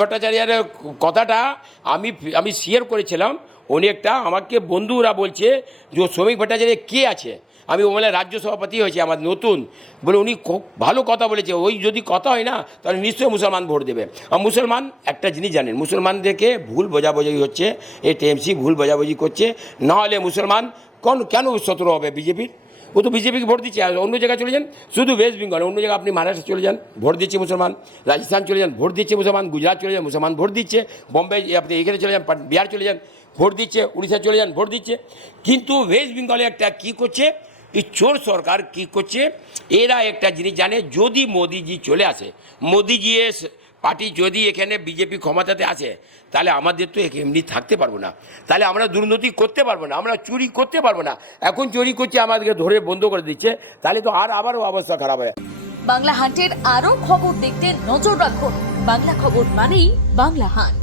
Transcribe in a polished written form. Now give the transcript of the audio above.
ভট্টাচার্যের কথাটা আমি শেয়ার করেছিলাম অনেকটা। আমাকে বন্ধুরা বলছে যে শ্রমিক ভট্টাচার্য কে আছে, আমি বলে রাজ্য সভাপতি হয়েছে আমার নতুন, বলে উনি খুব ভালো কথা বলেছে, ওই যদি কথা হয় না তাহলে নিশ্চয়ই মুসলমান ভোট দেবে। আর মুসলমান একটা জিনিস জানেন, মুসলমানদেরকে ভুল বোঝাবুঝি হচ্ছে, এই টিএমসি ভুল বোঝাবুঝি করছে, না হলে মুসলমান কেন শত্রু হবে বিজেপির? ও তো বিজেপিকে ভোট দিচ্ছে। আর অন্য জায়গায় চলে যান, শুধু ওয়েস্ট বেঙ্গল, অন্য জায়গায় আপনি মহারাষ্ট্র চলে যান, ভোট দিচ্ছে মুসলমান, রাজস্থান চলে যান, ভোট দিচ্ছে মুসলমান, গুজরাট চলে যান, মুসলমান ভোট দিচ্ছে, বম্বে আপনি এখানে চলে যান, বিহার চলে যান, ভোট দিচ্ছে, উড়িষ্যা চলে যান, ভোট দিচ্ছে। কিন্তু ওয়েস্ট বেঙ্গলে একটা কী করছে এই চোর সরকার, কী করছে এরা একটা জিনিস জানে, যদি মোদিজি চলে আসে, মোদিজি পার্টি যদি এখানে বিজেপি ক্ষমতাতে আসে, তাহলে আমাদের তো এমনি থাকতে পারবো না, তাহলে আমরা দুর্নীতি করতে পারবো না, আমরা চুরি করতে পারবো না। এখন চুরি করছে, আমাদেরকে ধরে বন্ধ করে দিচ্ছে, তাহলে তো আবারও অবস্থা খারাপ হয়। বাংলা হান্টের আরো খবর দেখতে নজর রাখুন। বাংলা খবর মানেই বাংলা হান্ট।